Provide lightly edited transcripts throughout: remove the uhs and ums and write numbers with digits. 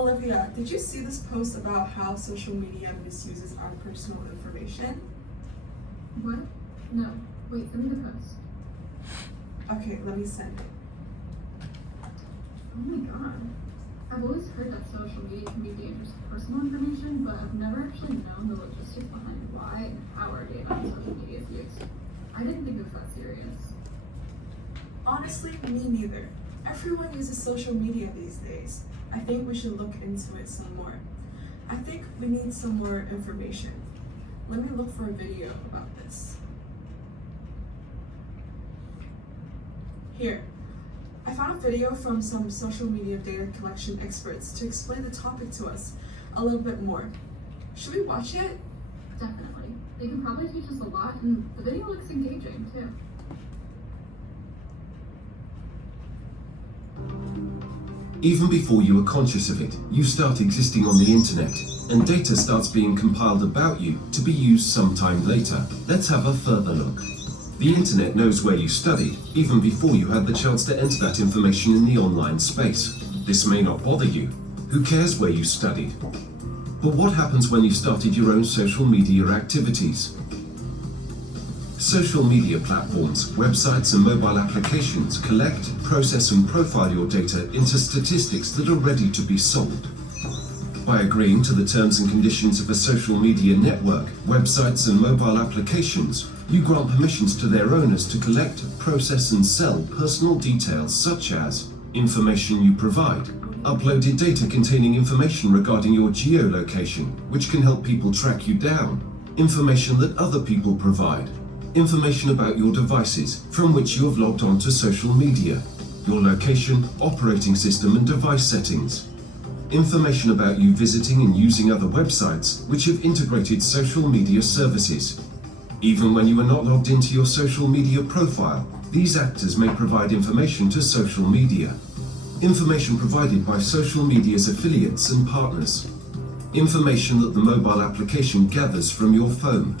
Olivia, did you see this post about how social media misuses our personal information? What? No. Wait, send me the post. Okay, let me send it. Oh my god. I've always heard that social media can be dangerous to personal information, but I've never actually known the logistics behind why and how our data on social media is used. I didn't think it was that serious. Honestly, me neither. Everyone uses social media these days. I think we should look into it some more. I think we need some more information. Let me look for a video about this. Here, I found a video from some social media data collection experts to explain the topic to us a little bit more. Should we watch it? Definitely. They can probably teach us a lot, and the video looks engaging too. Even before you are conscious of it, you start existing on the internet, and data starts being compiled about you to be used sometime later. Let's have a further look. The internet knows where you studied, even before you had the chance to enter that information in the online space. This may not bother you. Who cares where you studied? But what happens when you started your own social media activities? Social media platforms, websites and mobile applications collect, process and profile your data into statistics that are ready to be sold. By agreeing to the terms and conditions of a social media network, websites and mobile applications, you grant permissions to their owners to collect, process and sell personal details such as information you provide, uploaded data containing information regarding your geolocation, which can help people track you down, information that other people provide, information about your devices from which you have logged on to social media, your location, operating system and device settings, information about you visiting and using other websites which have integrated social media services. Even when you are not logged into your social media profile, these actors may provide information to social media. Information provided by social media's affiliates and partners. Information that the mobile application gathers from your phone.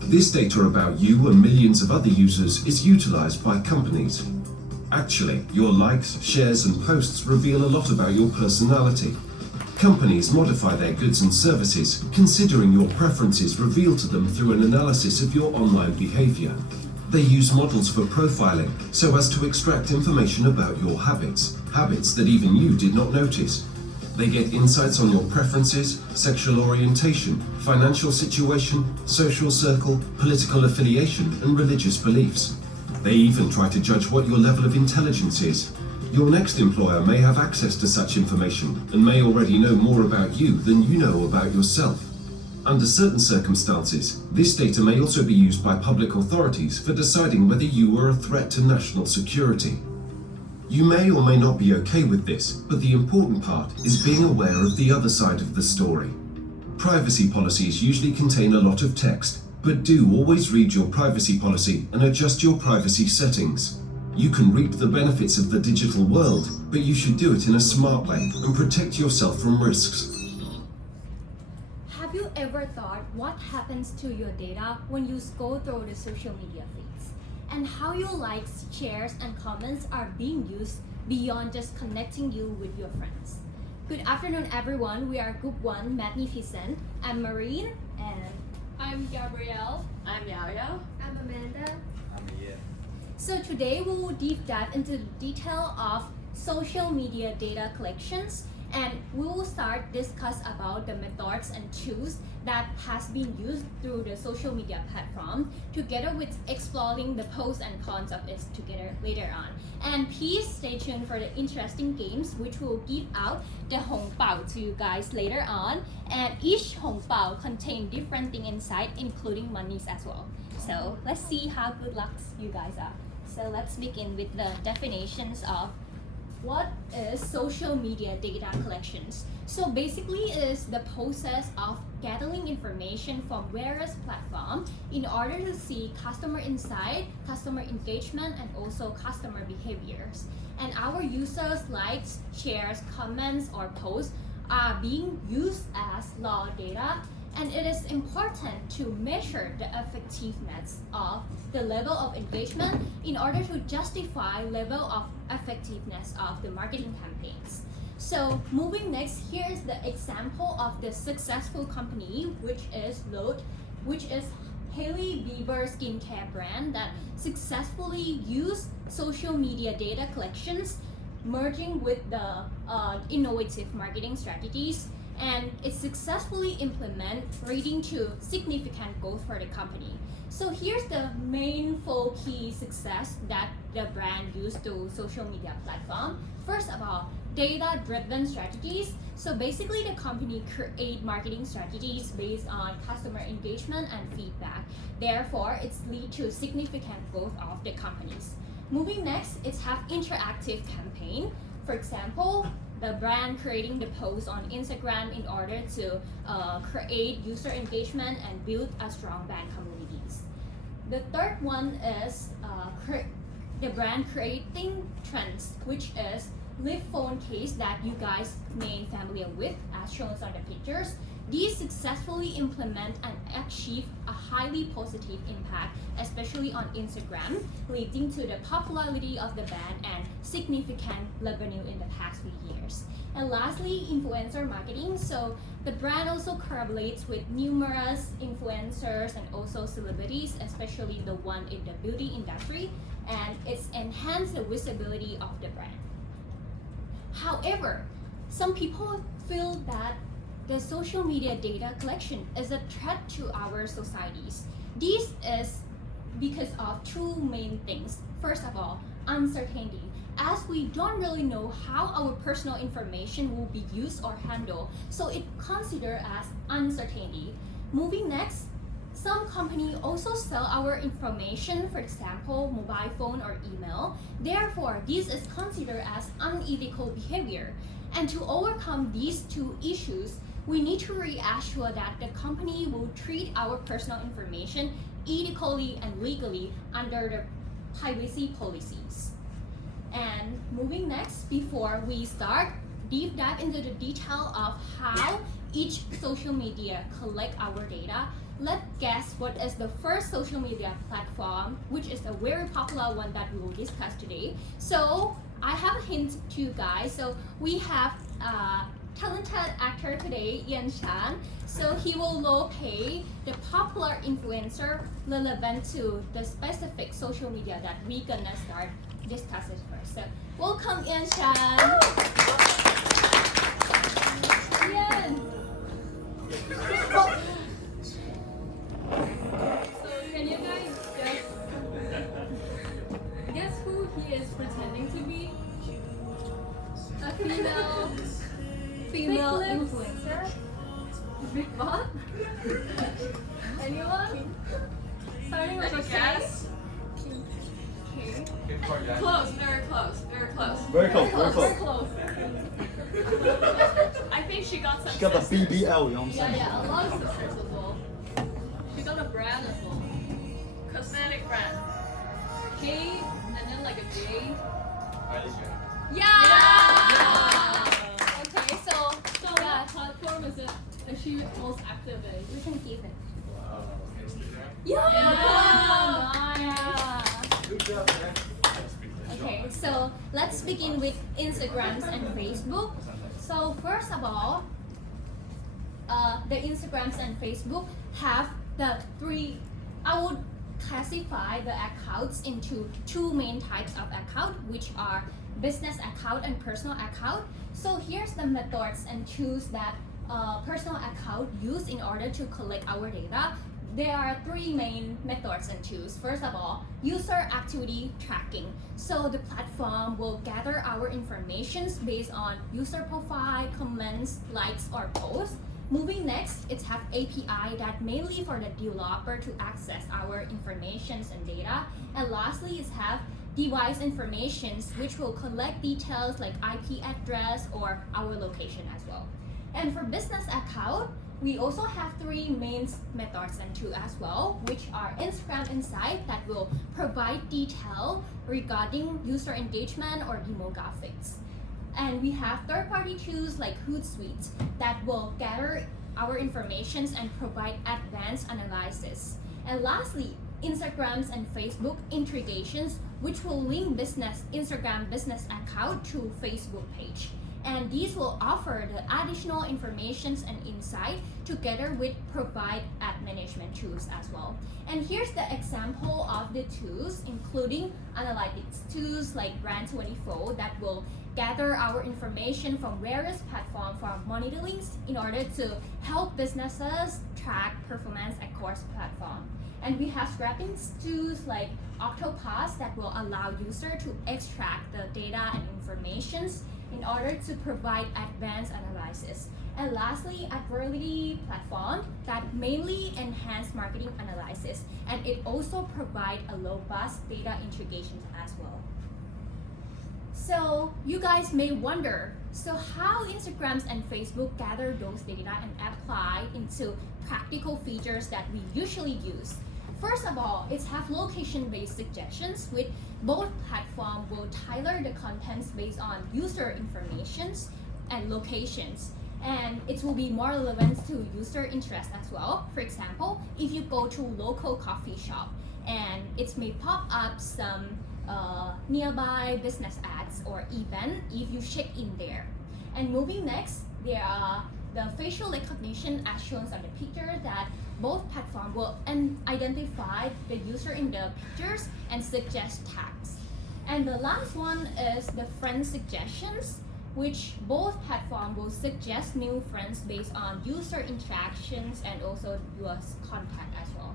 This data about you and millions of other users is utilized by companies. Actually, your likes, shares and posts reveal a lot about your personality. Companies modify their goods and services, considering your preferences revealed to them through an analysis of your online behavior. They use models for profiling so as to extract information about your habits that even you did not notice. They get insights on your preferences, sexual orientation, financial situation, social circle, political affiliation, and religious beliefs. They even try to judge what your level of intelligence is. Your next employer may have access to such information and may already know more about you than you know about yourself. Under certain circumstances, this data may also be used by public authorities for deciding whether you are a threat to national security. You may or may not be okay with this, but the important part is being aware of the other side of the story. Privacy policies usually contain a lot of text, but do always read your privacy policy and adjust your privacy settings. You can reap the benefits of the digital world, but you should do it in a smart way and protect yourself from risks. Have you ever thought what happens to your data when you scroll through the social media feeds? And how your likes, shares, and comments are being used beyond just connecting you with your friends? Good afternoon, everyone. We are Group 1 Madnificent. I'm Marine, and I'm Gabrielle. I'm Yao. I'm Amanda. I'm Ian. so today we will deep dive into the detail of social media data collections, and we will start discuss about the methods and tools that has been used through the social media platform, together with exploring the pros and cons of it together later on. And please stay tuned for the interesting games which will give out the Hong Bao to you guys later on. And each Hong Bao contain different thing inside, including monies as well. So let's see how good luck you guys are. So let's begin with the definitions of what is social media data collections. So basically it is the process of gathering information from various platforms in order to see customer insight, customer engagement, and also customer behaviors. And our users' likes, shares, comments, or posts are being used as raw data, and it is important to measure the effectiveness of the level of engagement in order to justify level of effectiveness of the marketing campaigns. So moving next, here is the example of the successful company, which is Hailey Bieber skincare brand that successfully used social media data collections, merging with the innovative marketing strategies, and it successfully implement, leading to significant growth for the company. So here's the main 4 key success that the brand used to social media platform. First of all, data-driven strategies. So basically the company create marketing strategies based on customer engagement and feedback. Therefore, it's lead to significant growth of the companies. Moving next, it's have interactive campaign. For example, the brand creating the post on Instagram in order to create user engagement and build a strong brand communities. The third one is the brand creating trends, which is flip phone case that you guys may be familiar with as shown on the pictures. These successfully implement and achieve a highly positive impact, especially on Instagram, leading to the popularity of the brand and significant revenue in the past few years. And lastly, influencer marketing. So the brand also collaborates with numerous influencers and also celebrities, especially the one in the beauty industry, and it's enhanced the visibility of the brand. However, some people feel that the social media data collection is a threat to our societies. This is because of 2 main things. First of all, uncertainty. As we don't really know how our personal information will be used or handled, so it considered as uncertainty. Moving next, some companies also sell our information, for example, mobile phone or email. Therefore, this is considered as unethical behavior. And to overcome these 2 issues, we need to reassure that the company will treat our personal information ethically and legally under the privacy policies. And moving next, before we start deep dive into the detail of how each social media collect our data, let's guess what is the first social media platform, which is a very popular one that we will discuss today. So I have a hint to you guys. So we have talented actor today, Ian Chan. So he will locate the popular influencer relevant to the specific social media that we're gonna start discussing first. So welcome, Ian Chan. Ian. So can you guys guess who he is pretending to be? A female Influencer. big what? Anyone? Starting with a guess? Okay. Close, very close, very close. Very close, very Very close. close. I think she got some. She got the BBL, you know what I'm saying? Yeah, a lot of sisters as well. She got a brand as well. Cosmetic brand. K and then like a J. Yeah! Okay, so So what platform is she most active in? we can give it. Yeah! Good job, man. Okay, so let's begin with Instagrams and Facebook. So first of all, the Instagrams and Facebook have the 3, I would classify the accounts into 2 main types of account, which are business account and personal account. So here's the methods and tools that personal account use in order to collect our data. There are 3 main methods and tools. First of all, user activity tracking. So the platform will gather our information based on user profile, comments, likes, or posts. Moving next, it have API that mainly for the developer to access our information and data. And lastly, it have device information which will collect details like IP address or our location as well. And for business account, we also have 3 main methods and tools as well, which are Instagram Insight that will provide detail regarding user engagement or demographics. And we have third-party tools like Hootsuite that will gather our information and provide advanced analysis. And lastly, Instagrams and Facebook integrations, which will link Instagram business account to Facebook page. And these will offer the additional information and insight together with provide ad management tools as well. And here's the example of the tools, including analytics tools like Brand24 that will gather our information from various platforms for monitoring in order to help businesses track performance across platforms. And we have scrapping tools like Octopus that will allow users to extract the data and information in order to provide advanced analysis. And lastly, Advertising platform that mainly enhance marketing analysis, and it also provide a robust data integration as well. So you guys may wonder, so how Instagrams and Facebook gather those data and apply into practical features that we usually use? First of all, it's have location-based suggestions, with both platforms will tailor the contents based on user informations and locations. And it will be more relevant to user interest as well. For example, if you go to local coffee shop and it may pop up some nearby business ads or event if you check in there. And moving next, there are the facial recognition as shown on the picture that both platforms will identify the user in the pictures and suggest tags. And the last one is the friend suggestions, which both platforms will suggest new friends based on user interactions and also your contact as well.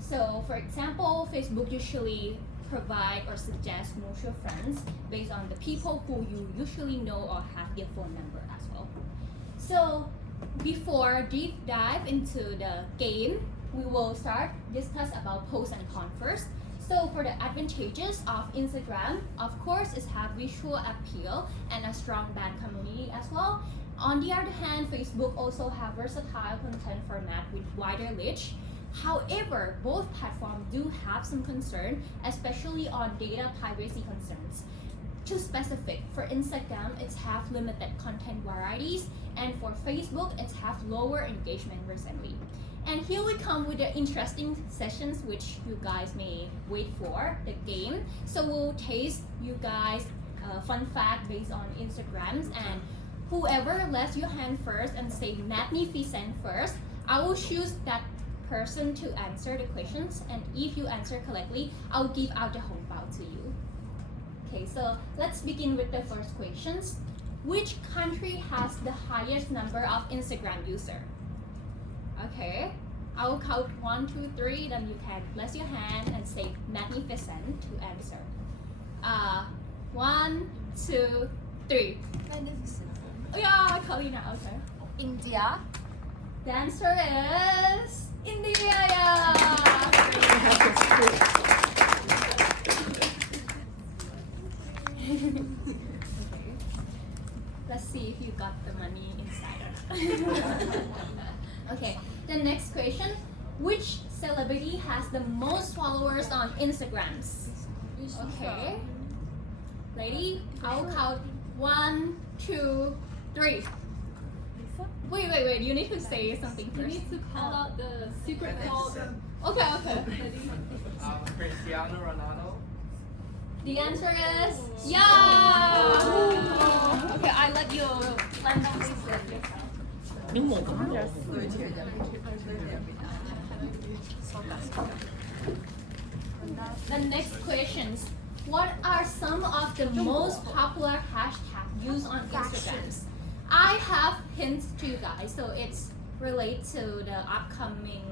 So for example, Facebook usually provide or suggest mutual friends based on the people who you usually know or have their phone number as well. So before deep dive into the game, we will start discuss about pros and cons first. So for the advantages of Instagram, of course, is have visual appeal and a strong brand community as well. On the other hand, Facebook also have versatile content format with wider reach. However, both platforms do have some concern, especially on data privacy concerns. Too specific, for Instagram, it's have limited content varieties, and for Facebook, it's have lower engagement recently. And here we come with the interesting sessions which you guys may wait for, the game. So we'll taste you guys fun fact based on Instagrams, and whoever lets your hand first and say Madnificent first, I will choose that person to answer the questions, and if you answer correctly, I'll give out the hong bao to you. Okay, so let's begin with the first questions. Which country has the highest number of Instagram users? Okay, I will count 1, 2, 3, then you can raise your hand and say Magnificent to answer. 1, 2, 3. Magnificent. Oh yeah, Kalina, okay. India. The answer is India, yeah! Okay. Let's see if you got the money inside. Okay, the next question. Which celebrity has the most followers on Instagrams? Okay. Lady, I'll count 1, 2, 3. Wait, you need to say something You first. need to call out the secret code. Okay. Cristiano Ronaldo. The answer is yeah! Okay, I let you land on this yourself. The next questions. What are some of the most popular hashtags used on Instagram? I have hints to you guys, so it's related to the upcoming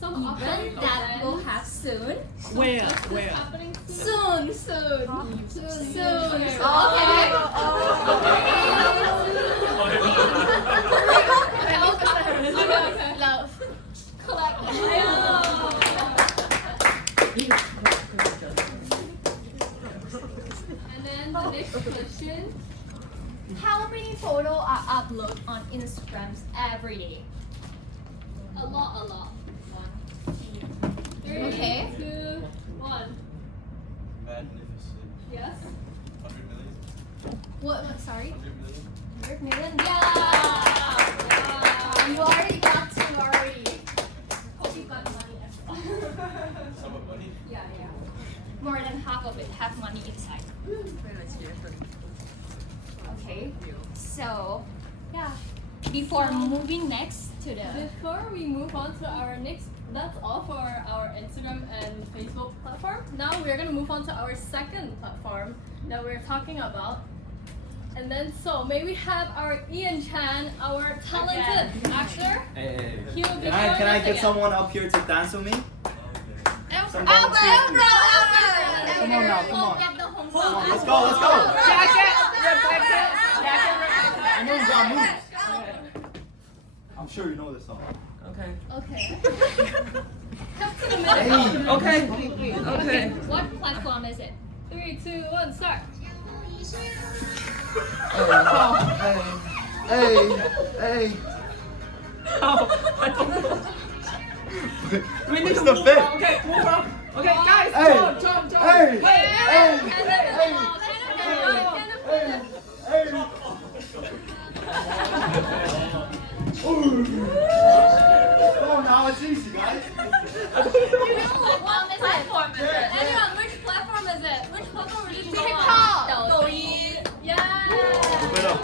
Some event that we'll have soon. Where? Happening Soon. Okay. Love. Collect. And then the next question. How many photos are uploaded on Instagram every day? A lot. 3, Okay. 2, 1. Magnificent. Yes. 100 million. What? Sorry. 100 million. 100 million? Yeah! You already got 2 already. Hope you got money as well. Some of money. Yeah. More than half of it have money inside. Okay. So, yeah. Before moving next to the Before we move on to our next, that's all for our Instagram and Facebook platform. Now we're gonna move on to our second platform that we're talking about. And then, so may we have our Ian Chan, our talented actor. Hey, He will be can I joining us get again. someone up here to dance with me? Someone Come on now, come on. Get the home Come on, let's go, let's go. Jacket! I know you got moves. I'm sure you know this song. Okay. Okay. Come to the middle. Okay. Okay. What platform is it? 3, 2, 1, start. Hey. We need the fit. Okay, move on. Okay, guys, Hey. jump. Hey. Oh, now it's easy, guys. What platform is it? Anyone, which platform is it? Which platform are you doing? TikTok. Douyin. Yeah. Give it up.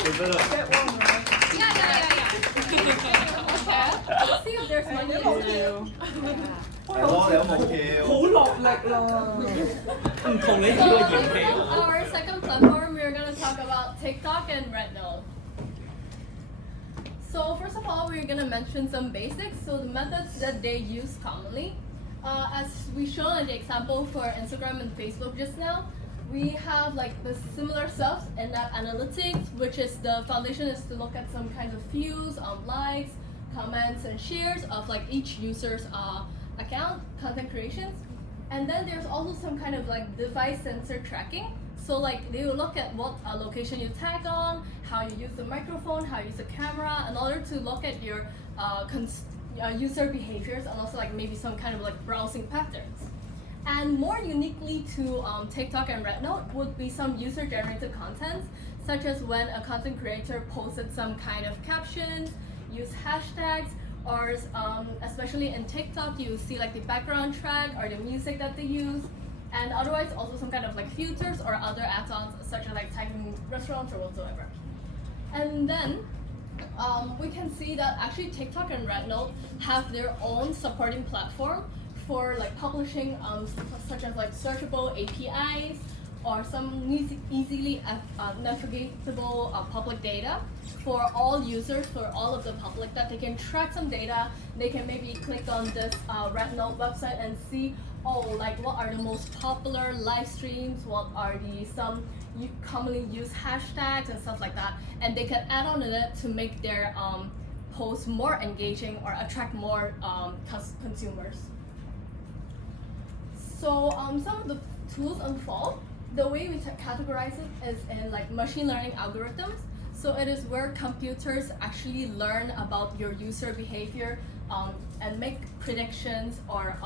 Okay. Let's see if there's one to do. 係咯，你有冇跳？好落力啦。唔同你呢個演戲 So, our second platform, we're gonna talk about TikTok and Retinol. So first of all, we're gonna mention some basics. So the methods that they use commonly, as we shown in the example for Instagram and Facebook just now, we have like the similar stuff in that analytics, which is the foundation is to look at some kinds of views, likes, comments, and shares of like each user's account, content creations. And then there's also some kind of like device sensor tracking. So like they will look at what location you tag on, how you use the microphone, how you use the camera, in order to look at your user behaviors and also like maybe some kind of like browsing patterns. And more uniquely to TikTok and Retinol would be some user-generated content, such as when a content creator posted some kind of captions, use hashtags, or especially in TikTok, you see like the background track or the music that they use, and otherwise also some kind of like filters or other add-ons, such as like tagging restaurants or whatsoever. And then we can see that actually TikTok and Retinol have their own supporting platform for like publishing such as like searchable APIs or some easily navigatable public data for all users, for all of the public, that they can track some data. They can maybe click on this Retinol website and see, oh, like what are the most popular live streams, what are the some commonly used hashtags and stuff like that, and they can add on to it to make their posts more engaging or attract more consumers. So some of the tools involved, the way we categorize it is in like machine learning algorithms. So it is where computers actually learn about your user behavior and make predictions or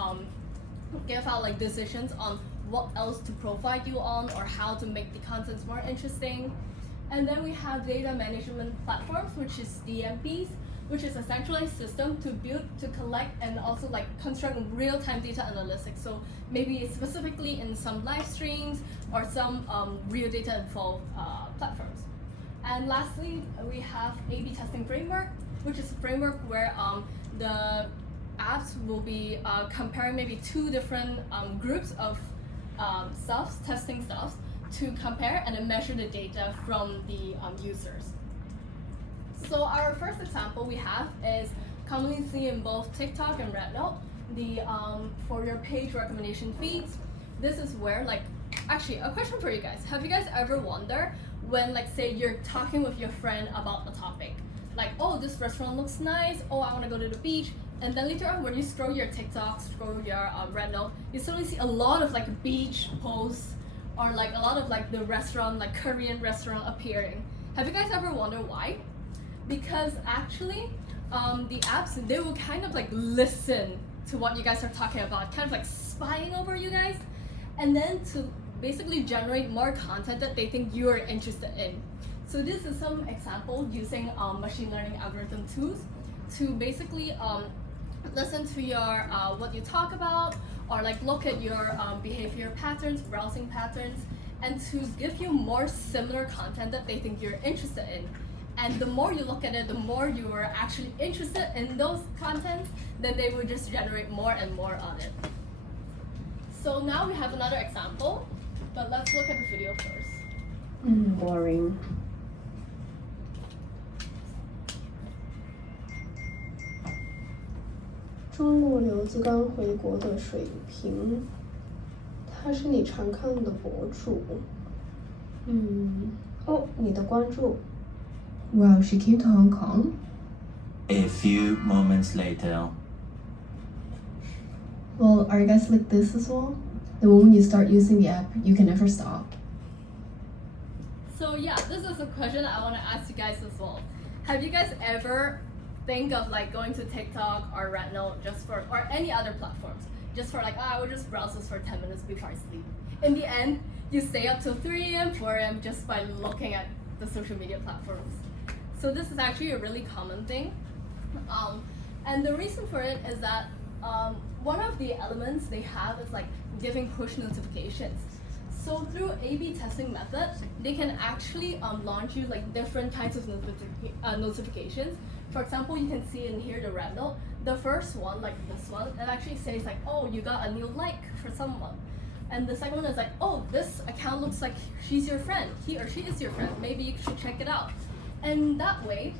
give out like decisions on what else to provide you on or how to make the contents more interesting. And then we have data management platforms, which is DMPs, which is a centralized system to build, to collect, and also like construct real-time data analytics. So maybe specifically in some live streams or some real data involved platforms. And lastly, we have A/B testing framework, which is a framework where the apps will be comparing maybe two different groups of testing stuffs to compare and then measure the data from the users. So our first example we have is commonly seen in both TikTok and Retinol, the for your page recommendation feeds. This is where like, actually a question for you guys. Have you guys ever wondered when like say you're talking with your friend about a topic, like, oh, this restaurant looks nice, oh, I want to go to the beach, and then later on when you scroll your TikTok, scroll your Retinol, you suddenly see a lot of like beach posts or like a lot of like the restaurant, like Korean restaurant appearing. Have you guys ever wondered why? Because actually the apps, they will kind of like listen to what you guys are talking about, kind of like spying over you guys, and then to basically generate more content that they think you are interested in. So this is some example using machine learning algorithm tools to basically listen to your what you talk about, or like look at your behavior patterns, browsing patterns, and to give you more similar content that they think you're interested in. And the more you look at it, the more you are actually interested in those contents, then they will just generate more and more on it. So now we have another example, but let's look at the video first. Boring. 中路刘子刚回国的水平，他是你常看的博主。哦，你的关注。Well, she came to Hong Kong. A few moments later. Well, are you guys like this as well? The moment you start using the app, you can never stop. So yeah, this is a question I want to ask you guys as well. Have you guys ever think of like going to TikTok or Retinol just for, or any other platforms, just for like, I will just browse this for 10 minutes before I sleep. In the end, you stay up till 3 a.m., 4 a.m. just by looking at the social media platforms. So this is actually a really common thing. And the reason for it is that one of the elements they have is like giving push notifications. So through A/B testing method, they can actually launch you like different kinds of notifications. For example, you can see in here the red note. The first one, like this one, it actually says like, oh, you got a new like for someone. And the second one is like, oh, this account looks like she's your friend. He or she is your friend. Maybe you should check it out. And that way,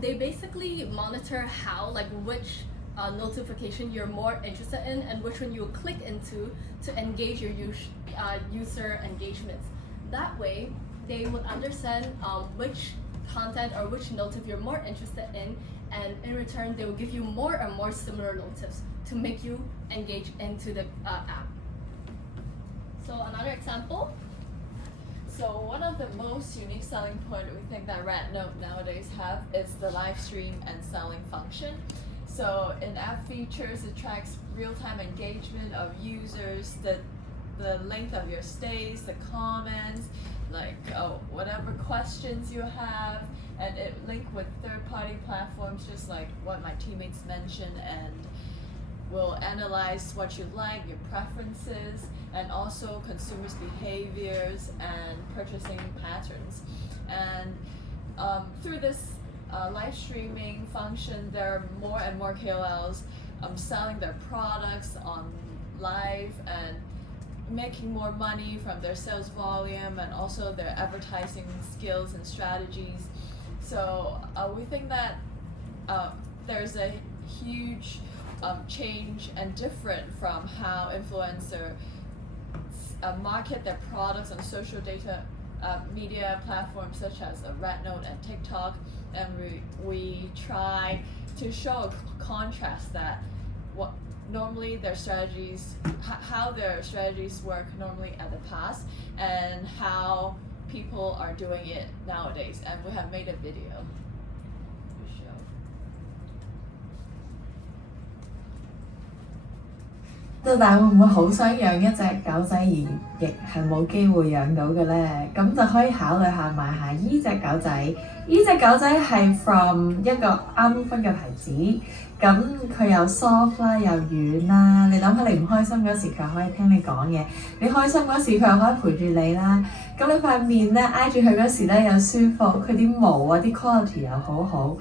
they basically monitor how, like which notification you're more interested in and which one you will click into to engage your user engagements. That way, they would understand which content or which notif you're more interested in, and in return, they will give you more and more similar notifs to make you engage into the app. So another example. So one of the most unique selling point we think that Retinol nowadays have is the live stream and selling function. So in-app features, it tracks real-time engagement of users, the length of your stays, the comments, like whatever questions you have, and it linked with third-party platforms just like what my teammates mentioned, and will analyze what you like, your preferences, and also consumers' behaviors and purchasing patterns. And through this live streaming function, there are more and more KOLs selling their products on live and making more money from their sales volume and also their advertising skills and strategies. So we think that there's a huge change and different from how influencers market their products on social data media platforms such as Retinol and TikTok, and we try to show a contrast that what normally their strategies, how their strategies work normally at the past, and how people are doing it nowadays. And we have made a video to show. 到大會唔會好想養一隻狗仔而亦係冇機會養到嘅呢？咁就可以考慮下買下依隻狗仔。依隻狗仔係 from 一個啱分嘅牌子，咁佢又 soft 啦，又軟啦。你諗下，你唔開心嗰時，佢可以聽你講嘢；你開心嗰時，佢又可以陪住你啦。咁你塊面咧挨住佢嗰時咧又舒服，佢啲毛啊啲 quality 又好好。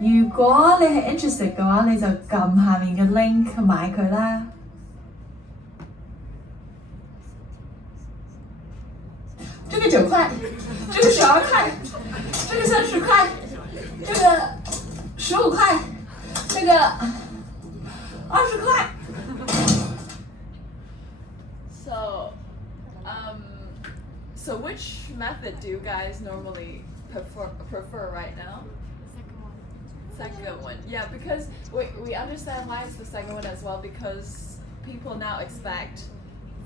如果你係 interested 嘅話，你就撳下面嘅 link 買佢啦。这个9块，这个12块，这个30块，这个15块，这个20块。So which method do you guys normally prefer right now? Second one. Yeah, because we understand why it's the second one as well, because people now expect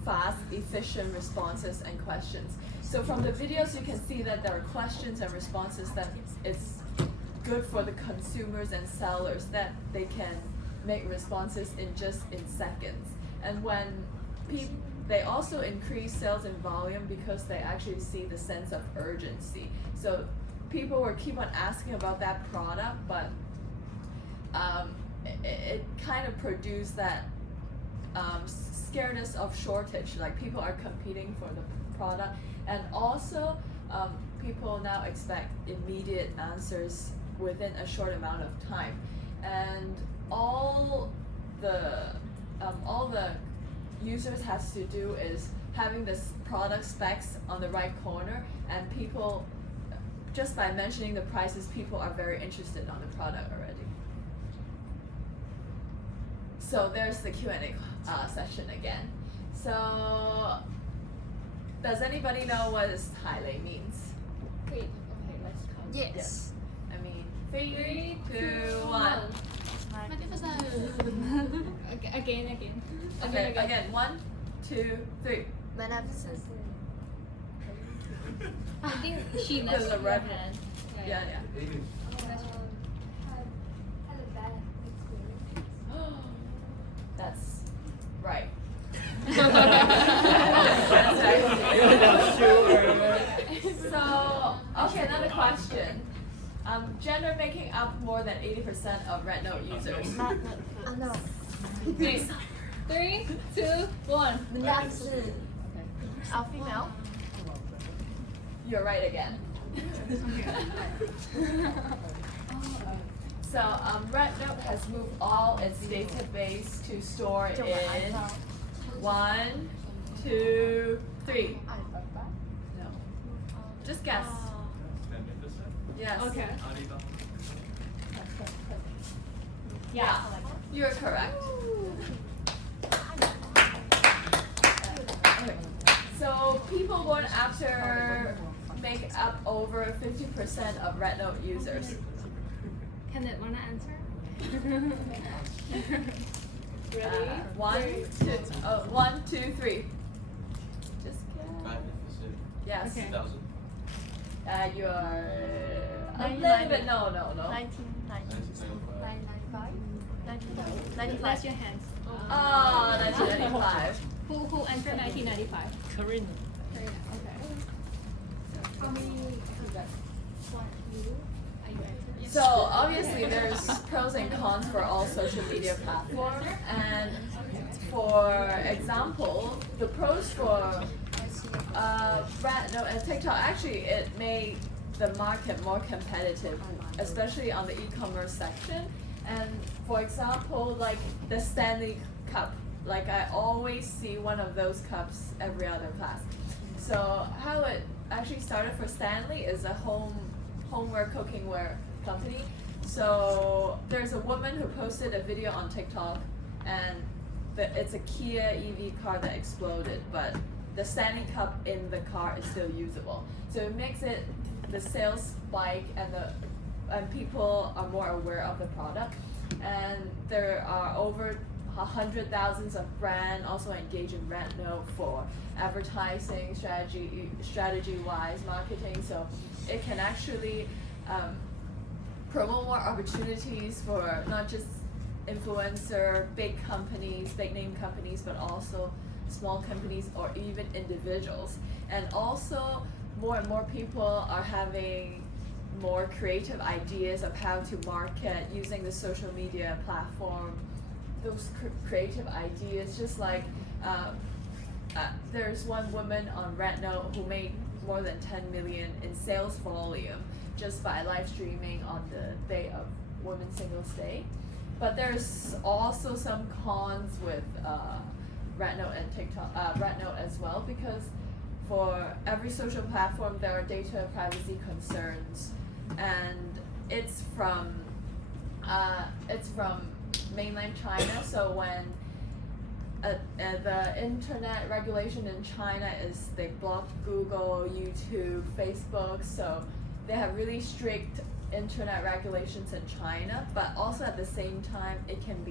fast, efficient responses and questions. So from the videos, you can see that there are questions and responses that it's good for the consumers and sellers, that they can make responses in seconds. And when they also increase sales and volume because they actually see the sense of urgency. So people will keep on asking about that product, but it kind of produced that scaredness of shortage, like people are competing for the product, and also people now expect immediate answers within a short amount of time, and all the users has to do is having this product specs on the right corner, and people, just by mentioning the prices, people are very interested on the product already. So there's the Q&A session again. So does anybody know what this Hailei means? Wait, okay, let's count. Yes. I mean, 3, 2, 1. Madnificent. Again. Okay, again, 1, 2, 3. Madnificent. I think she There's left a her red hand. Yeah. That's right. So, okay, another question. Gender making up more than 80% of Red Note users. No. Please. 3, 2, 1. Madnificent. Female. You're right again. So Red Note has moved all its database to store in 1, 2, 3. No. Just guess. Yes. Okay. Yeah. You're correct. Okay. So people born after make up over 50% of Red Note users. Can it wanna answer? Ready? 1, 2, 3. Just guess. Yes. Okay. You're a little 99. bit. No. 95. Raise your hands. Oh, 1995. Who answered 1995? Corinne. Okay. How many So obviously there's pros and cons for all social media platforms, and for example, the pros for Red Note and TikTok, actually it made the market more competitive, especially on the e-commerce section. And for example, like the Stanley Cup, like I always see one of those cups every other class. So how it actually started for Stanley is a homeware cookingware company. So there's a woman who posted a video on TikTok, and it's a Kia EV car that exploded, but the Stanley Cup in the car is still usable. So it makes it the sales spike, and people are more aware of the product. And there are over 100,000 of brands also engage in Red Note for advertising strategy-wise marketing. So it can actually promote more opportunities for not just influencer, big companies, big name companies, but also small companies or even individuals. And also more and more people are having more creative ideas of how to market using the social media platform. Those creative ideas, just like there's one woman on Red Note who made more than 10 million in sales volume just by live streaming on the day of Women's Singles Day. But there's also some cons with Red Note and TikTok, Red Note as well, because for every social platform there are data privacy concerns, and it's from mainland China. So when the internet regulation in China is they block Google, YouTube, Facebook, so they have really strict internet regulations in China, but also at the same time it could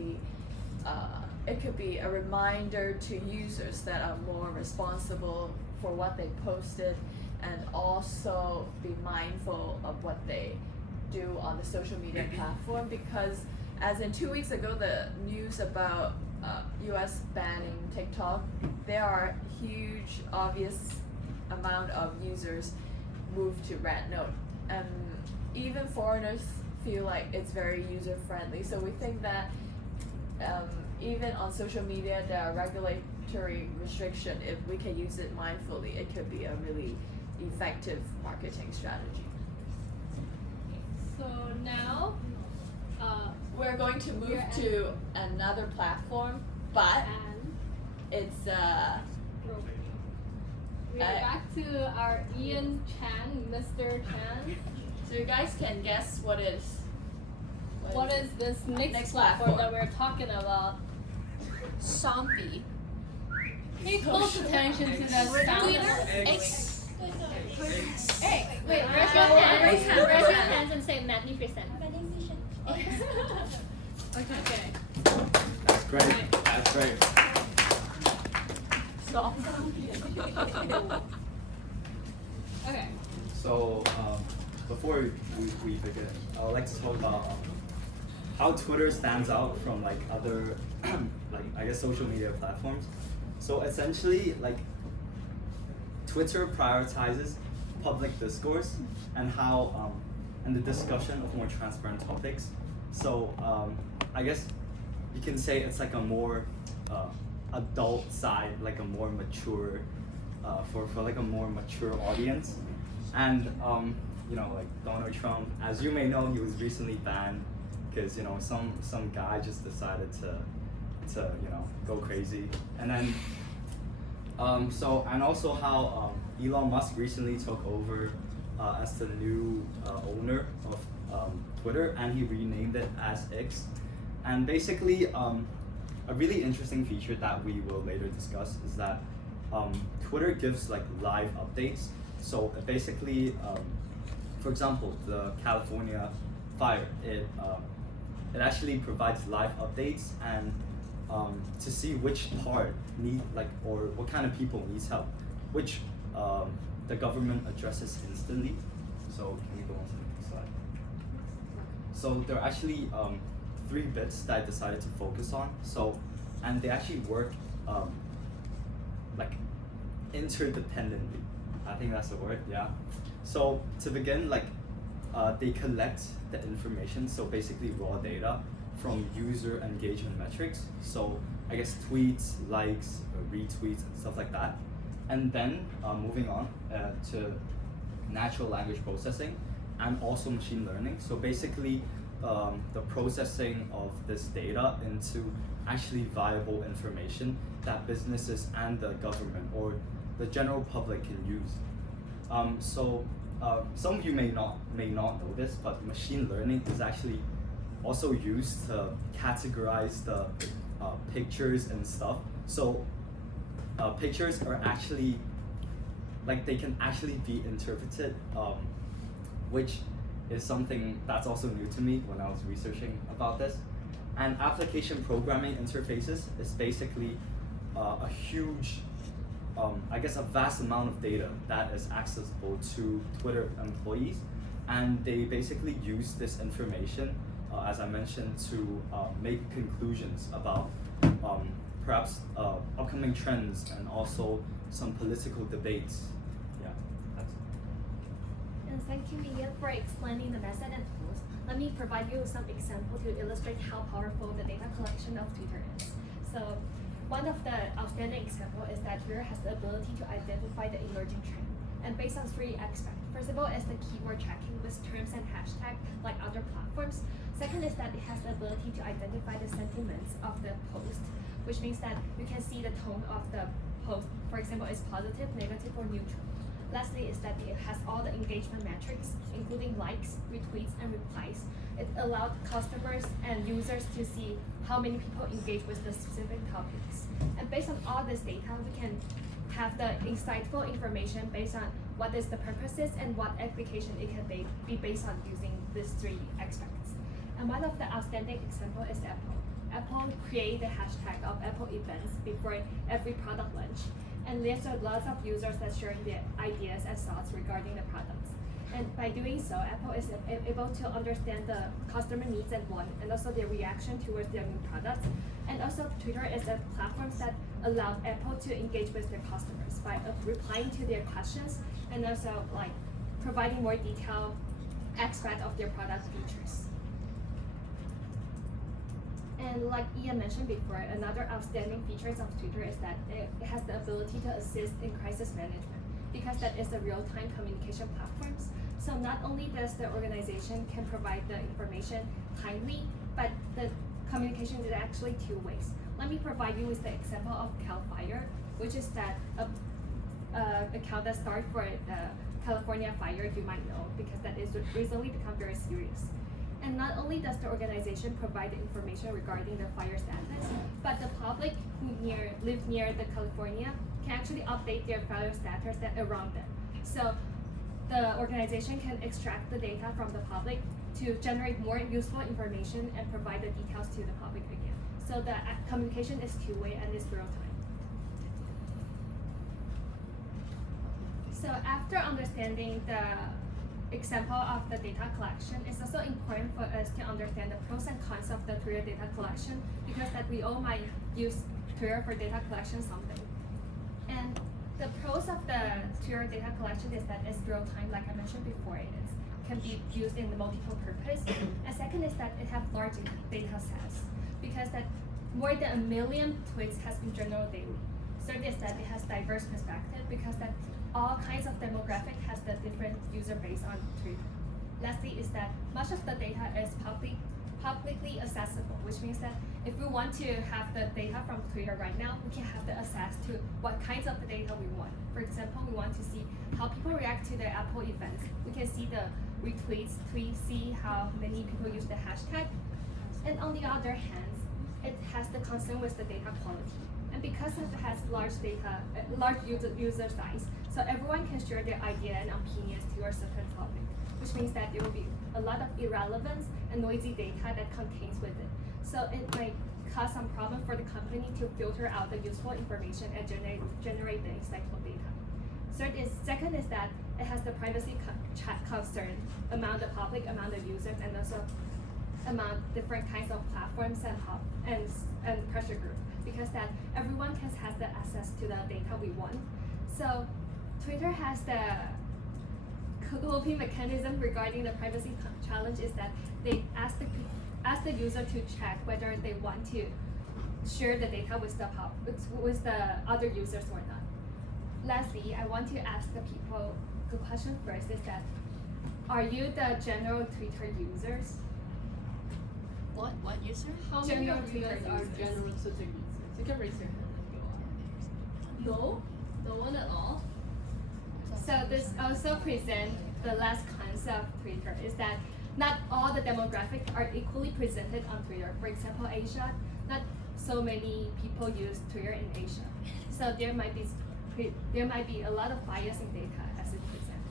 be a reminder to users that are more responsible for what they posted, and also be mindful of what they do on the social media platform. Because as in 2 weeks ago, the news about US banning TikTok, there are huge obvious amount of users moved to Red Note, and even foreigners feel like it's very user friendly. So we think that even on social media there are regulatory restriction. If we can use it mindfully, it could be a really effective marketing strategy. So now, We're going to move to another platform, but and it's we're back to our Ian Chan, Mr. Chan. so you guys can guess what is What is this next platform that we're talking about? Zombie. Pay close attention to that sound. X. Hey, wait, raise your hand. Raise your hands and say Madnificent. Okay. That's great. That's great. Stop. Okay. So before we begin, I would like to talk about how Twitter stands out from like other like I guess social media platforms. So essentially like Twitter prioritizes public discourse and how and the discussion of more transparent topics. So I guess you can say it's like a more adult side, like a more mature for like a more mature audience. And you know, like Donald Trump, as you may know, he was recently banned because you know some guy just decided to you know go crazy. And then so and also how Elon Musk recently took over as the new owner of Twitter, and he renamed it as X. And basically a really interesting feature that we will later discuss is that Twitter gives like live updates. So basically, for example, the California fire, it actually provides live updates and to see which part need like or what kind of people needs help, which the government addresses instantly. So can we go on to the next slide? So there are actually 3 bits that I decided to focus on. So and they actually work like interdependently. I think that's the word, yeah. So to begin, like they collect the information, so basically raw data from user engagement metrics. So I guess tweets, likes, retweets, and stuff like that. And then moving on to natural language processing and also machine learning. So basically the processing of this data into actually viable information that businesses and the government or the general public can use. So some of you may not know this, but machine learning is actually also used to categorize the pictures and stuff. So pictures are actually like they can actually be interpreted, which is something that's also new to me when I was researching about this. And application programming interfaces is basically a huge, I guess a vast amount of data that is accessible to Twitter employees, and they basically use this information, as I mentioned, to make conclusions about perhaps upcoming trends and also some political debates. Yeah, that's it. And thank you, Ian, for explaining the method and tools. Let me provide you some example to illustrate how powerful the data collection of Twitter is. So one of the outstanding example is that Twitter has the ability to identify the emerging trend, and based on 3 aspects. First of all is the keyword tracking with terms and hashtags like other platforms. Second is that it has the ability to identify the sentiments of the post, which means that you can see the tone of the post, for example, is positive, negative, or neutral. Lastly is that it has all the engagement metrics, including likes, retweets, and replies. It allowed customers and users to see how many people engage with the specific topics. And based on all this data, we can have the insightful information based on what is the purposes and what application it can be based on using these 3 aspects. And one of the outstanding example is Apple. Apple created the hashtag of Apple events before every product launch. And there's lots of users that sharing their ideas and thoughts regarding the products. And by doing so, Apple is able to understand the customer needs and wants, and also their reaction towards their new products. And also Twitter is a platform that allows Apple to engage with their customers by replying to their questions and also like providing more detailed aspect of their product features. And like Ian mentioned before, another outstanding features of Twitter is that it has the ability to assist in crisis management. because that is the real-time communication platforms. So not only does the organization can provide the information timely, but the communication is actually two ways. Let me provide you with the example of Cal Fire, which is that account that started for the California fire, you might know, because that is recently become very serious. And not only does the organization provide the information regarding the fire status, but the public who live near the California can actually update their fire status that around them. So the organization can extract the data from the public to generate more useful information and provide the details to the public again. So the communication is two-way and is real time. So after understanding the example of the data collection, it's also important for us to understand the pros and cons of the Twitter data collection, because that we all might use Twitter for data collection someday. And the pros of the Twitter data collection is that it's real time, like I mentioned before. It can be used in multiple purpose. And second is that it has large data sets, because that more than 1 million tweets has been generated daily. Third is that it has diverse perspective, because that all kinds of demographic has the different user base on Twitter. Lastly is that much of the data is publicly accessible, which means that if we want to have the data from Twitter right now, we can have the access to what kinds of the data we want. For example, we want to see how people react to the Apple events. We can see the retweets, tweets, see how many people use the hashtag. And on the other hand, it has the concern with the data quality. And because it has large user size, so everyone can share their idea and opinions to a certain topic, which means that there will be a lot of irrelevance and noisy data that contains with it. So it might cause some problem for the company to filter out the useful information and generate the insightful data. Second is that it has the privacy concern among the public, among the users, and also among different kinds of platforms and pressure groups, because that everyone has the access to the data we want. So Twitter has the coping mechanism regarding the privacy challenge is that they ask the user to check whether they want to share the data with the other users or not. Lastly, I want to ask the people the question first is that, are you the general Twitter users? What user? How many of you guys are general Twitter users? You can raise your hand and go on. No? No one at all? So this also presents the last concept of Twitter is that not all the demographics are equally presented on Twitter. For example, Asia, not so many people use Twitter in Asia. So there might be a lot of bias in data as it presents.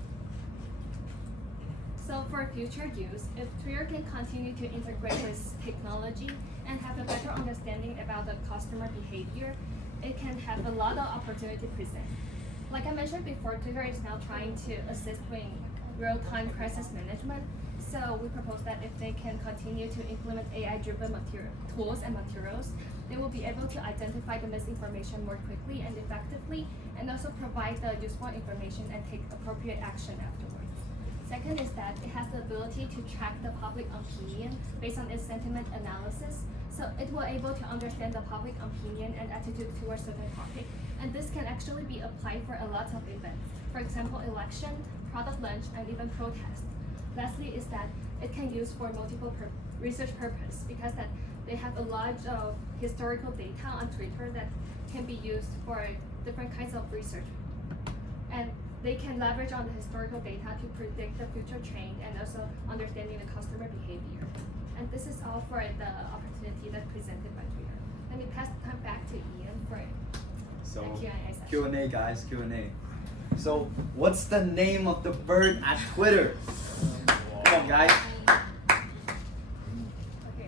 So for future use, if Twitter can continue to integrate with technology and have a better understanding about the customer behavior, it can have a lot of opportunity present. Like I mentioned before, Twitter is now trying to assist with real-time crisis management. So we propose that if they can continue to implement AI-driven tools and materials, they will be able to identify the misinformation more quickly and effectively, and also provide the useful information and take appropriate action afterwards. Second is that it has the ability to track the public opinion based on its sentiment analysis. So it will able to understand the public opinion and attitude towards certain topic. And this can actually be applied for a lot of events. For example, election, product launch, and even protest. Lastly is that it can use for multiple research purpose, because that they have a lot of historical data on Twitter that can be used for different kinds of research. And they can leverage on the historical data to predict the future trend and also understanding the customer behavior. And this is all for the opportunity that's presented by Twitter. Let me pass the time back to Ian for So the Q&A session. Q&A guys, Q&A. So what's the name of the bird at Twitter? Come on guys. Okay.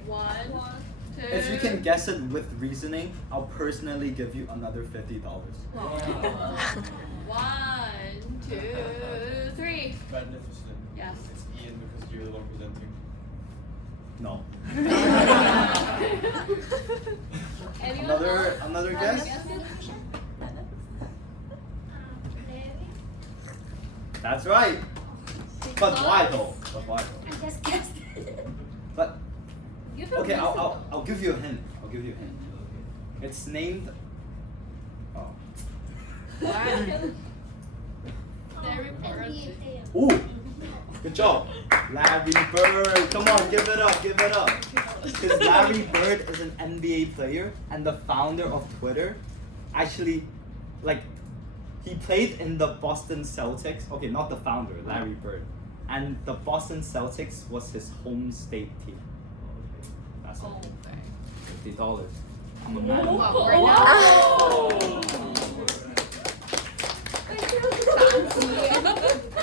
One, two. If you can guess it with reasoning, I'll personally give you another $50. One, two, three. Madnificent. Yes. It's Ian because you're the one presenting. No. Anyone else? Another guess? That's right. But why though? But why though? I just guessed. But You feel okay, busy. I'll give you a hint. I'll give you a hint. It's named. Oh. Larry Bird. Ooh, good job. Larry Bird. Come on, give it up, give it up. Because Larry Bird is an NBA player and the founder of Twitter. Actually, like, he played in the Boston Celtics. Okay, not the founder, Larry Bird. And the Boston Celtics was his home state team. That's all. $50. I'm a man. Right now.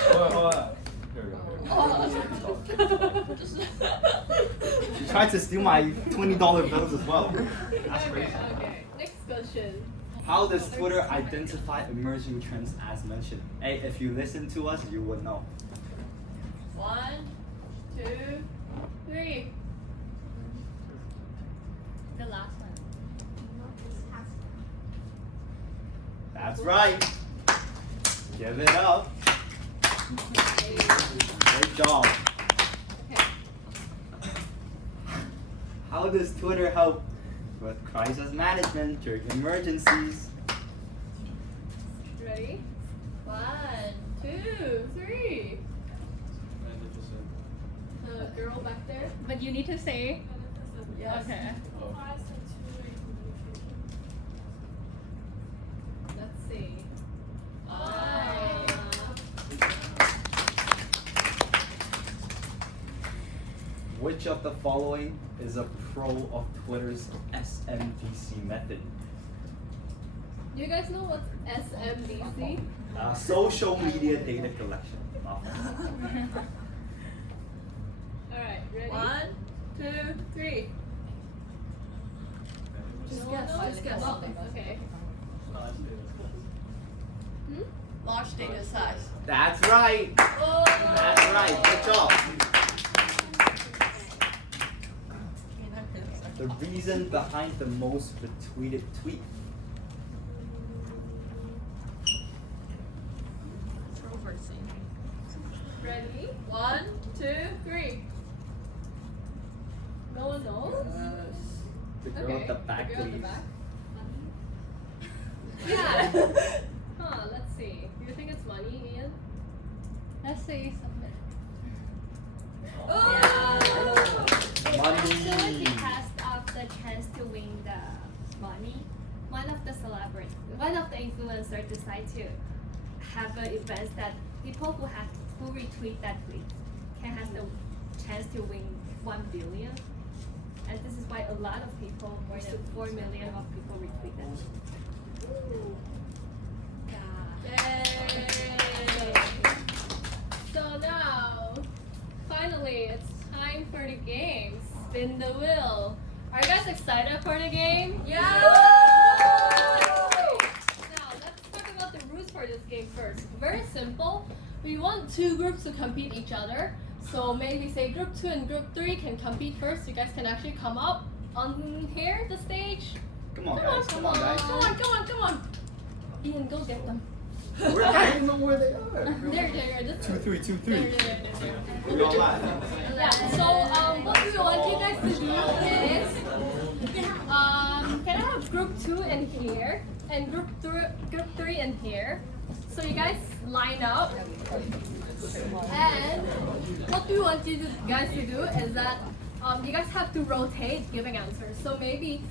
Hold on. She tried to steal my $20 bills as well. That's crazy. Okay. Next question. How does Twitter identify emerging trends as mentioned? Hey, if you listen to us, you would know. 1, 2, 3. The last one. That's right. Give it up. Great job. Okay. How does Twitter help with crisis management during emergencies? Ready? 1, 2, 3. The girl back there. But you need to say. Yes. Okay. Let's see. Which of the following is a pro of Twitter's SMDC method? Do you guys know what's SMDC? Social media data collection. Alright, ready? 1, 2, 3. Just guess. Just guess. Okay. Large data size. That's right. Oh. That's right. Good job. The reason behind the most retweeted tweet. Ready? 1, 2, 3. No one knows? The girl at the back, the girl at the please. back. Yeah. Let's see. Do you think it's money, Ian? Let's say submit. Money. So because of the chance to win the money, one of the influencers decide to have an event that people who retweet that tweet can have the chance to win 1 billion. And this is why a lot of people, more than 4 million of people retweet that. Yay! So now, finally, it's time for the game. Spin the wheel. Are you guys excited for the game? Yeah! Now, let's talk about the rules for this game first. Very simple. We want 2 groups to compete each other. So maybe say group 2 and group 3 can compete first. You guys can actually come up on here, the stage. Come on, guys. Come on, guys. Come on. Ian, go get them. Where, I don't know where they are. There. 2, 3, 2, 3. There. We're all live. Yeah, so what we want you guys to do is, can I have group 2 in here and group 3 in here? So you guys line up, and what we want you guys to do is that you guys have to rotate giving answers. So maybe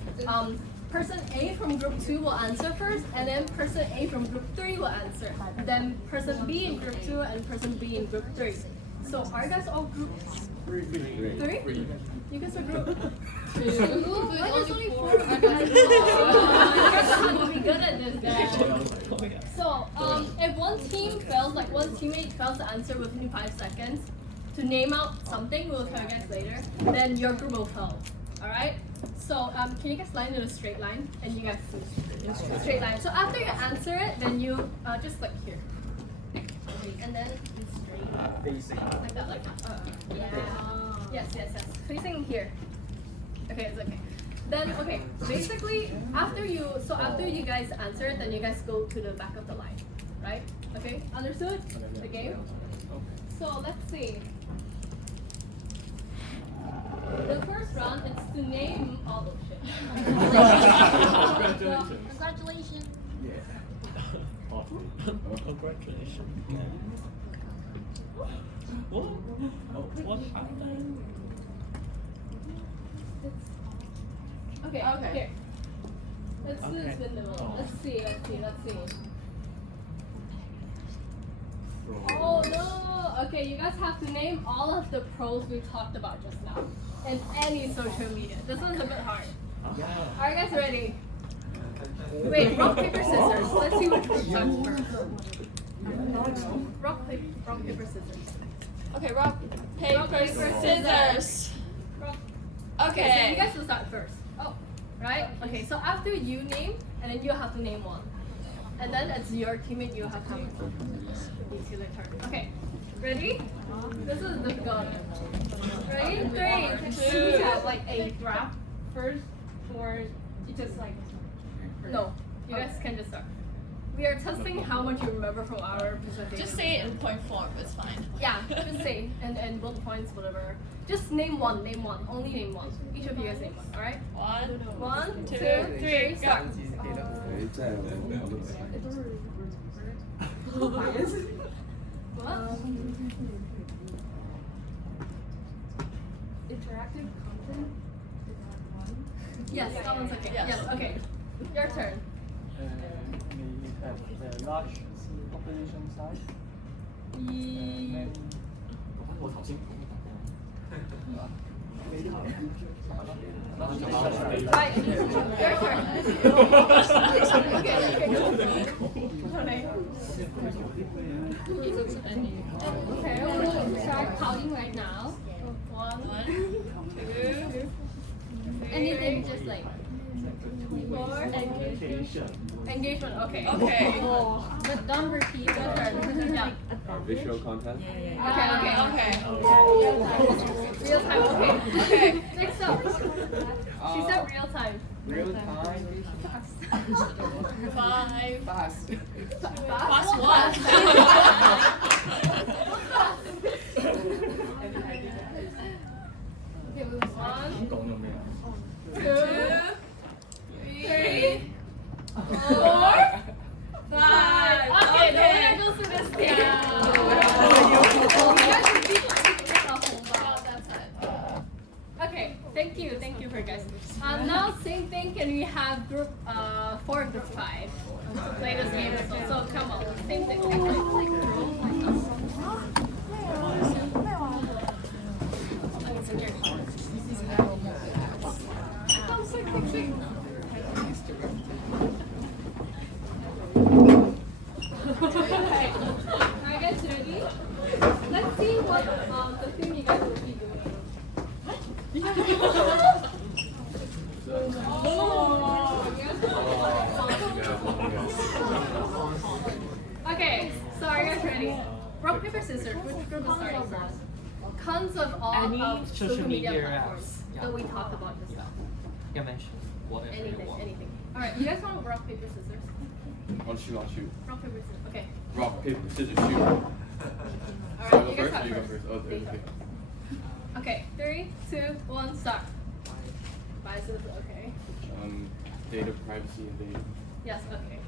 person A from group 2 will answer first, and then person A from group 3 will answer. Then person B in group 2 and person B in group 3. So are you guys all group 3? You guys are group 2. Why there's only 4 of you guys? You guys have to be good at this, guys. So if one team fails, like one teammate fails to answer within 5 seconds to name out something, we'll tell you guys later, then your group will fail. Alright? So can you guys line in a straight line? And you guys straight line. So after you answer it, then you just like here. And then straight. Facing. Like that. Yeah. Yes. Facing here. Okay, it's okay. Then okay, basically after you guys answer it, then you guys go to the back of the line. Right? Okay? Understood? The game? So let's see. The first round is to name all of shit. Congratulations. Yeah. Congratulations. What happened? Okay, Okay. here. Let's do this window. Let's see. Oh no! Okay, you guys have to name all of the pros we talked about just now. In any social media. This one's a bit hard. Are you guys ready? Wait, rock, paper, scissors. Let's see which group talks first. Rock, paper, scissors. Okay, rock, paper, scissors. Rock. Okay. So you guys will start first. Oh, right? Okay, so after you name, and then you have to name one. And then it's your teammate, you have to name one. Until their turn. Okay, ready? This is difficult. Ready? 3, 2. Do we have like a draft first, or you just like? No, you guys can just start. We are testing how much you remember from our presentation. Just say it in point form, it's fine. Yeah, just say, and bullet points, whatever. Just name one, only name one. Each of you guys name one, alright? 1, 2, 3, start. What? Interactive content. Is that one? Yes, that one's okay. Yes, okay. Your turn. We have the large population size. Right, your turn. Okay, we'll start counting right now. 1, 2, Anything just like 4. Engagement, okay. Okay. but don't repeat. Your turn. Yeah. Visual content. Okay. Real time, okay. Okay. Next up. She said real time. Real time. Fast Fast what? Okay, we will 1, 2, 3, 4, 5. Okay, the winner goes to this team. Okay, thank you for guys. Now same thing. Can we have group 4 group 5 to play this game as well? So come on, same thing. Okay. Are you guys ready? Let's see what the thing you guys will be doing. Okay, so are you guys ready? Rock, paper, scissors. Which group is starting first? Cons of all Any of social media platforms apps. that we talked about just now. You mentioned whatever you want. Anything. Alright, you guys want rock, paper, scissors? I'll shoot. Rock, paper, scissors. Okay. Rock, paper, scissors, shoot. Alright, you guys start You go first. first. Oh, They okay. start. Okay, 3, 2, 1, start. Biases, okay. Data privacy and data. Yes, okay.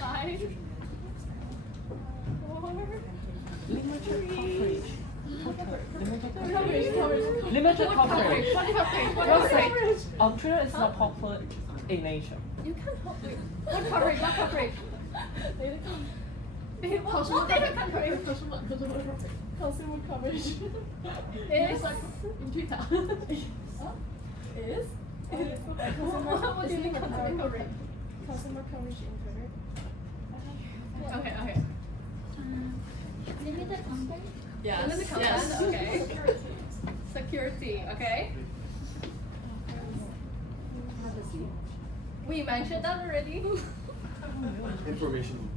Five, 4, Limited coverage. coverage. Limited coverage. What coverage? On Twitter is not popular in Asia. You can't help me. What coverage? What coverage? What data coverage? Consumer coverage. Is in Twitter. Is? What do you mean consumer coverage? Consumer coverage in Twitter. Okay. limited content. Yes. Limited content, Yes. okay. Security, okay. We mentioned that already. Information.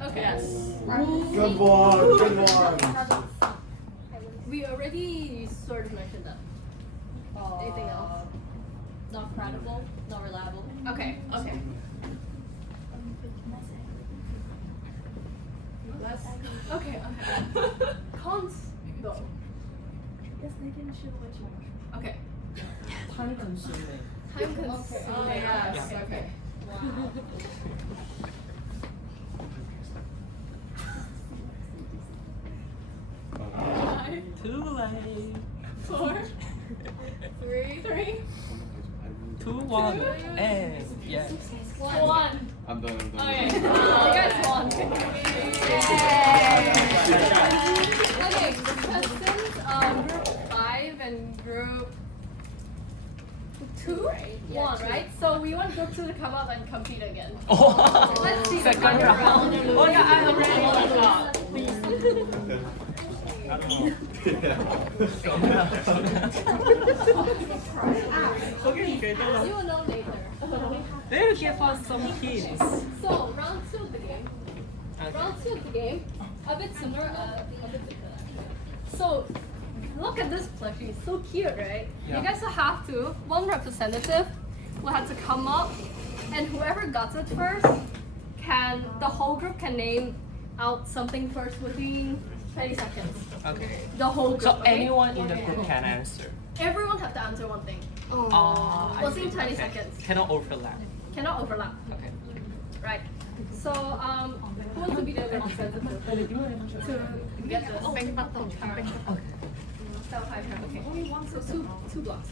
Okay. Yes. Good one. We already sort of mentioned that. Anything else? Not credible, not reliable. Okay. Okay. Okay. Cons though. Yes, they can show what you want. Okay. Time consuming. Time consuming. Oh, yes. Yeah. Okay. Wow. Too late. 4, 3, 2, 1, and yeah. 1. I'm done. Okay. You guys won. Okay, because since group 5 and group 2 won, right? So we want group 2 to come up and compete again. Oh. Let's see the Second final round. round. Oh yeah, I'm ready. I don't know. You will know later. They'll give us some hints. So round 2 of the game. Round 2 of the game, a bit similar, a bit different. So look at this plushie, it's so cute, right? Yeah. You guys will have to, one representative will have to come up, and whoever got it first the whole group can name out something first within 20 seconds. Okay. The whole group. So okay? anyone in the group can answer. Everyone have to answer one thing. I Within see. 20 Okay. seconds. Cannot overlap. Cannot overlap. Okay. Right. So who wants to be the representative to get this? Okay. Okay. Only one. So two blocks.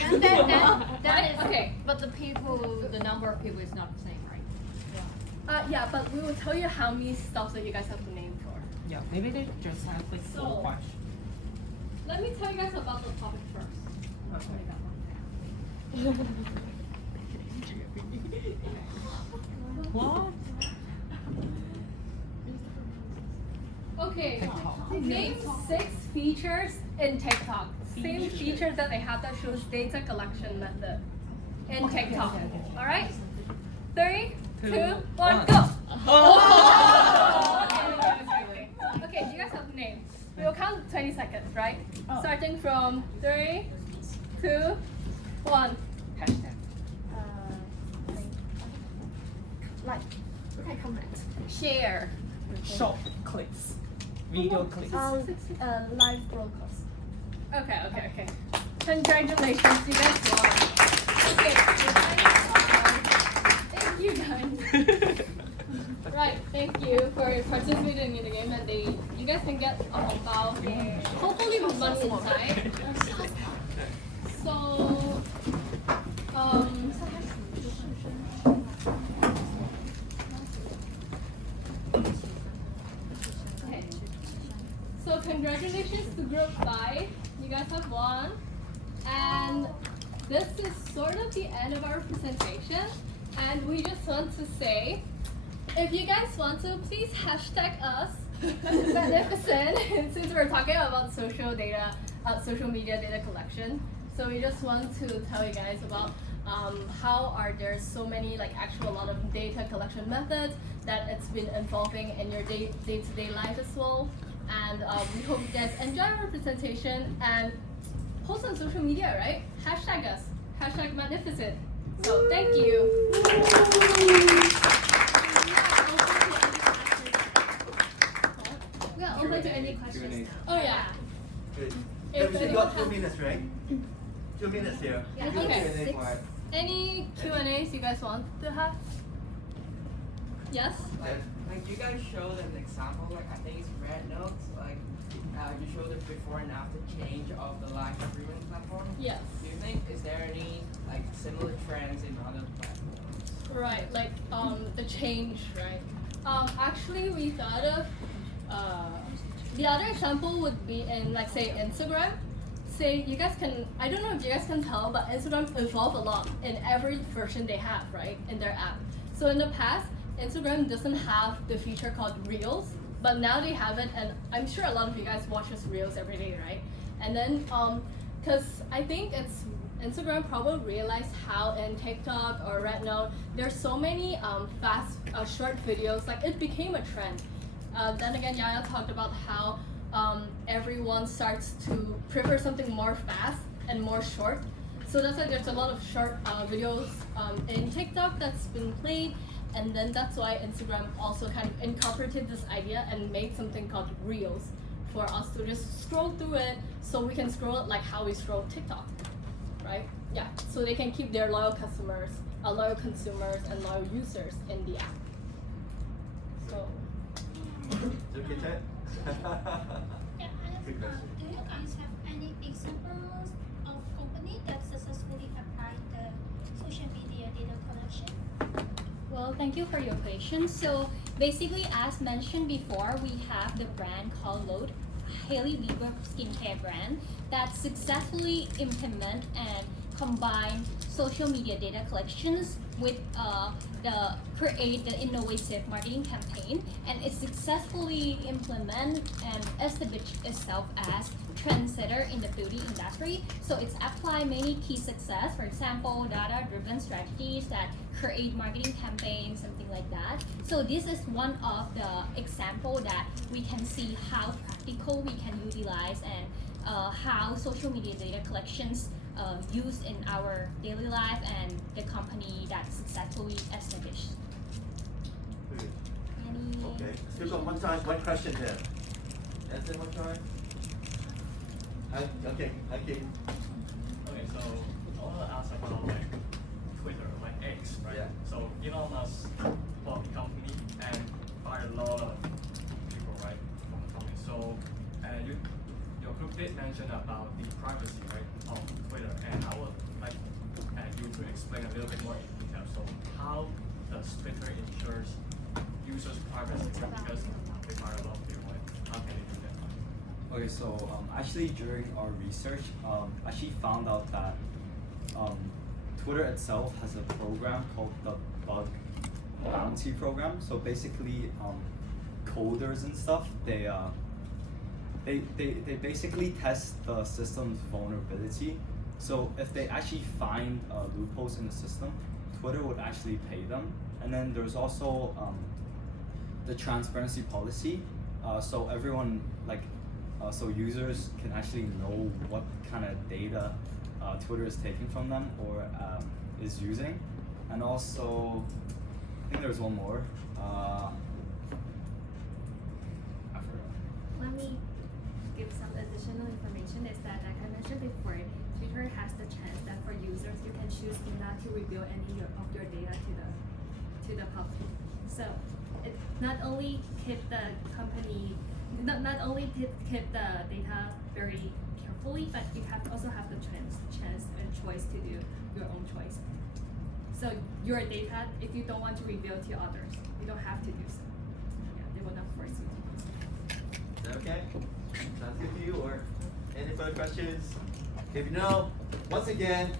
And then Okay. but the number of people is not the same, right? Yeah, but we will tell you how many stuff that you guys have to name for. Yeah, maybe they just have like So- 4 questions. Let me tell you guys about the topic first. What? Okay. Name 6 features in TikTok. Same feature that they have that shows data collection method in TikTok. All right. 3, 2, 1, go. Okay, you guys have to name. We will count 20 seconds, right? Starting from 3, 2, 1. Hashtag. Like. Okay, comment. Share. Short clips. Video clips. Live broadcast. Okay. Congratulations, you guys won. Okay, thank you guys. Right, thank you for participating in the game, and you guys can get a hongbao, hopefully with money inside. So, okay. So congratulations to group 5. You guys have won. And this is sort of the end of our presentation. And we just want to say, if you guys want to, please hashtag us, Madnificent, since we're talking about social media data collection. So we just want to tell you guys about how are there so many a lot of data collection methods that it's been involving in your day-to-day life as well. And we hope you guys enjoy our presentation and post on social media, right? Hashtag us, hashtag Madnificent. So thank you. We are open to any questions. Oh yeah. If we got 2 minutes, right? 2 minutes here. Yeah, I Do think Okay. Q&A 6. part. Any Q&As you guys want to have? Yes? Like you guys showed an example, I think it's Red Notes, you showed the before and after change of the live streaming platform. Yes. Do you think, is there any similar trends in other platforms? Right, the change, right? Actually, we thought of the other example would be in say Instagram. Say you guys can, I don't know if you guys can tell, but Instagram evolved a lot in every version they have, right, in their app. So in the past, Instagram doesn't have the feature called Reels, but now they have it, and I'm sure a lot of you guys watches Reels every day, right? And then, because I think it's Instagram probably realized how in TikTok or Rednote, there's so many fast, short videos, it became a trend. Then again, Yaya talked about how everyone starts to prefer something more fast and more short. So that's why there's a lot of short videos in TikTok that's been played. And then that's why Instagram also kind of incorporated this idea and made something called Reels for us to just scroll through it, so we can scroll it like how we scroll TikTok, right? Yeah, so they can keep their loyal customers, loyal consumers, and loyal users in the app. So. Okay, Chad? Yeah, Good question. do you guys have any examples of company that successfully applied the social media data collection? Well, thank you for your question. So basically, as mentioned before, we have the brand called Load, Hailey Bieber skincare brand, that successfully implement and combine social media data collections with create the innovative marketing campaign, and it successfully implement and established itself as trendsetter in the beauty industry. So it's apply many key success, for example, data-driven strategies that create marketing campaigns, something like that. So this is one of the example that we can see how practical we can utilize and how social media data collections used in our daily life and the company that successfully established. Good. Any Okay, still got one question there. Answer one time. Okay. Okay, so I want to ask about like Twitter, like X, right? Yeah. So Elon Musk bought the company and fired a lot of people, right, from the company. So your group did mention about the privacy, right, of Twitter, and I would like you to explain a little bit more in detail. So how does Twitter ensures users' privacy, right? Because they fire a lot of people, right? How can they do that? Okay, so actually during our research, actually found out that Twitter itself has a program called the Bug Bounty Program. So basically, coders and stuff, they basically test the system's vulnerability. So if they actually find loopholes in the system, Twitter would actually pay them. And then there's also the transparency policy. So everyone so users can actually know what kind of data Twitter is taking from them or is using. And also, I think there's one more. I forgot. Let me give some additional information. Is that, like I mentioned before, Twitter has the chance that for users you can choose not to reveal any of your data to the public. So it not only keep the company, not only keep the data very carefully, but you also have the chance and choice to do your own choice. So your data, if you don't want to reveal to others, you don't have to do so. Yeah, they will not force you to do so. Is that okay? Sounds good to you, or any further questions? If you know, once again,